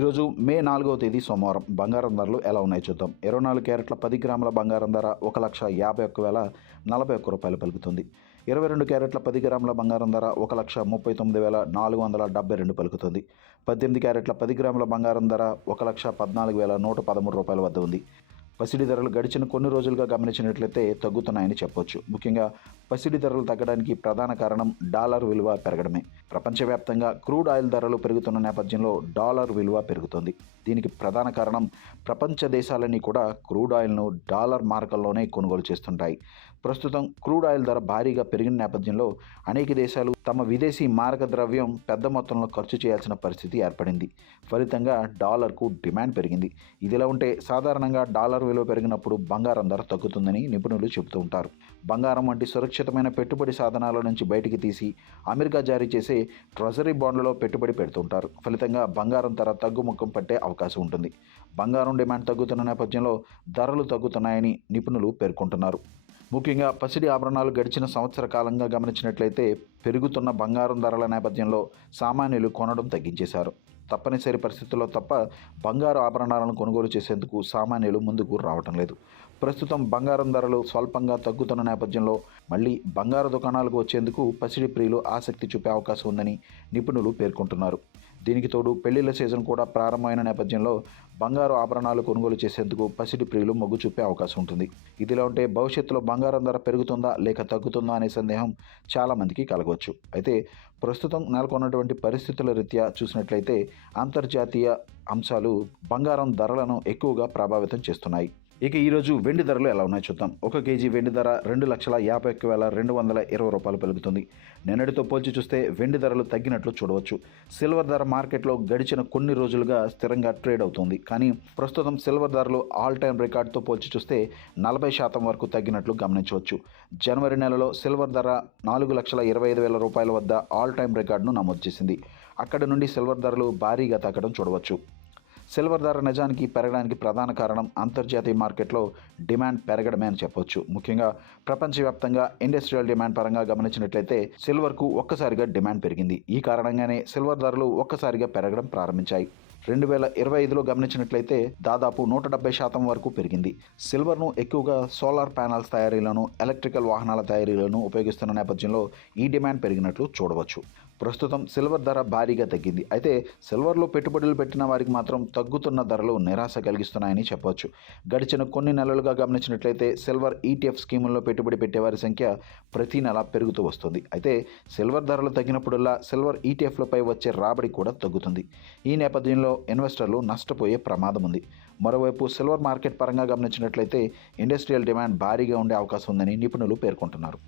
ఈరోజు మే 4వ తేదీ సోమవారం బంగారం ధరలు ఎలా ఉన్నాయో చూద్దాం. 24 క్యారెట్ల 10 గ్రాముల బంగారం ధర 1,51,041 రూపాయలు పలుకుతుంది. 22 క్యారెట్ల 10 గ్రాముల బంగారం ధర 1,39,472 పలుకుతుంది. 18 క్యారెట్ల 10 గ్రాముల బంగారం ధర 1,14,113 రూపాయల వద్ద ఉంది. పసిడి ధరలు గడిచిన కొన్ని రోజులుగా గమనించినట్లయితే తగ్గుతున్నాయని చెప్పొచ్చు. ముఖ్యంగా పసిడి ధరలు తగ్గడానికి ప్రధాన కారణం డాలర్ విలువ పెరగడమే. ప్రపంచవ్యాప్తంగా క్రూడ్ ఆయిల్ ధరలు పెరుగుతున్న నేపథ్యంలో డాలర్ విలువ పెరుగుతోంది. దీనికి ప్రధాన కారణం ప్రపంచ దేశాలన్నీ కూడా క్రూడ్ ఆయిల్ను డాలర్ మార్కల్లోనే కొనుగోలు చేస్తుంటాయి. ప్రస్తుతం క్రూడ్ ఆయిల్ ధర భారీగా పెరిగిన నేపథ్యంలో అనేక దేశాలు తమ విదేశీ మారక ద్రవ్యం పెద్ద మొత్తంలో ఖర్చు చేయాల్సిన పరిస్థితి ఏర్పడింది. ఫలితంగా డాలర్కు డిమాండ్ పెరిగింది. ఇదిలా ఉంటే సాధారణంగా డాలర్ విలువ పెరిగినప్పుడు బంగారం ధర తగ్గుతుందని నిపుణులు చెబుతూ ఉంటారు. బంగారం వంటి సురక్షితమైన పెట్టుబడి సాధనాల నుంచి బయటికి తీసి అమెరికా జారీ చేసే ట్రెజరీ బాండ్లలో పెట్టుబడి పెడుతుంటారు. ఫలితంగా బంగారం ధర తగ్గుముఖం పట్టే అవకాశం ఉంటుంది. బంగారం డిమాండ్ తగ్గుతున్న నేపథ్యంలో ధరలు తగ్గుతున్నాయని నిపుణులు పేర్కొంటున్నారు. ముఖ్యంగా పసిడి ఆభరణాలు గడిచిన సంవత్సర కాలంగా గమనించినట్లయితే పెరుగుతున్న బంగారం ధరల నేపథ్యంలో సామాన్యులు కొనడం తగ్గించేశారు. తప్పనిసరి పరిస్థితుల్లో తప్ప బంగారు ఆభరణాలను కొనుగోలు చేసేందుకు సామాన్యులు ముందుకు రావటం లేదు. ప్రస్తుతం బంగారం ధరలు స్వల్పంగా తగ్గుతున్న నేపథ్యంలో మళ్ళీ బంగారు దుకాణాలకు వచ్చేందుకు పసిడి ప్రియులు ఆసక్తి చూపే అవకాశం ఉందని నిపుణులు పేర్కొంటున్నారు. దీనికి తోడు పెళ్లిళ్ల సీజన్ కూడా ప్రారంభమైన నేపథ్యంలో బంగారు ఆభరణాలు కొనుగోలు చేసేందుకు పసిడి ప్రియులు మొగ్గు చూపే అవకాశం ఉంటుంది. ఇదిలా ఉంటే భవిష్యత్తులో బంగారం ధర పెరుగుతుందా లేక తగ్గుతుందా అనే సందేహం చాలామందికి కలగవచ్చు. అయితే ప్రస్తుతం నెలకొన్నటువంటి పరిస్థితుల రీత్యా చూసినట్లయితే అంతర్జాతీయ అంశాలు బంగారం ధరలను ఎక్కువగా ప్రభావితం చేస్తున్నాయి. ఇక ఈరోజు వెండి ధరలు ఎలా ఉన్నాయో చూద్దాం. 1 కేజీ వెండి ధర 2,51,220 రూపాయలు పలుకుతుంది. నిన్నటితో పోల్చి చూస్తే వెండి ధరలు తగ్గినట్లు చూడవచ్చు. సిల్వర్ ధర మార్కెట్లో గడిచిన కొన్ని రోజులుగా స్థిరంగా ట్రేడ్ అవుతుంది. కానీ ప్రస్తుతం సిల్వర్ ధరలు ఆల్ టైమ్ రికార్డుతో పోల్చి చూస్తే 40% వరకు తగ్గినట్లు గమనించవచ్చు. జనవరి నెలలో సిల్వర్ ధర 4,25,000 రూపాయల వద్ద ఆల్ టైమ్ రికార్డును నమోదు చేసింది. అక్కడి నుండి సిల్వర్ ధరలు భారీగా తగ్గడం చూడవచ్చు. సిల్వర్ ధర నిజానికి పెరగడానికి ప్రధాన కారణం అంతర్జాతీయ మార్కెట్లో డిమాండ్ పెరగడమే అని చెప్పొచ్చు. ముఖ్యంగా ప్రపంచవ్యాప్తంగా ఇండస్ట్రియల్ డిమాండ్ పరంగా గమనించినట్లయితే సిల్వర్కు ఒక్కసారిగా డిమాండ్ పెరిగింది. ఈ కారణంగానే సిల్వర్ ధరలు ఒక్కసారిగా పెరగడం ప్రారంభించాయి. 2025లో గమనించినట్లయితే దాదాపు 170% వరకు పెరిగింది. సిల్వర్ను ఎక్కువగా సోలార్ ప్యానల్స్ తయారీలోను ఎలక్ట్రికల్ వాహనాల తయారీలోను ఉపయోగిస్తున్న నేపథ్యంలో ఈ డిమాండ్ పెరిగినట్లు చూడవచ్చు. ప్రస్తుతం సిల్వర్ ధర భారీగా తగ్గింది. అయితే సిల్వర్లో పెట్టుబడులు పెట్టిన వారికి మాత్రం తగ్గుతున్న ధరలు నిరాశ కలిగిస్తున్నాయని చెప్పవచ్చు. గడిచిన కొన్ని నెలలుగా గమనించినట్లయితే సిల్వర్ ఈటీఎఫ్ స్కీముల్లో పెట్టుబడి పెట్టేవారి సంఖ్య ప్రతి నెల పెరుగుతూ వస్తుంది. అయితే సిల్వర్ ధరలు తగ్గినప్పుడల్లా సిల్వర్ ఈటీఎఫ్లపై వచ్చే రాబడి కూడా తగ్గుతుంది. ఈ నేపథ్యంలో ఇన్వెస్టర్లు నష్టపోయే ప్రమాదం ఉంది. మరోవైపు సిల్వర్ మార్కెట్ పరంగా గమనించినట్లయితే ఇండస్ట్రియల్ డిమాండ్ భారీగా ఉండే అవకాశం ఉందని నిపుణులు పేర్కొంటున్నారు.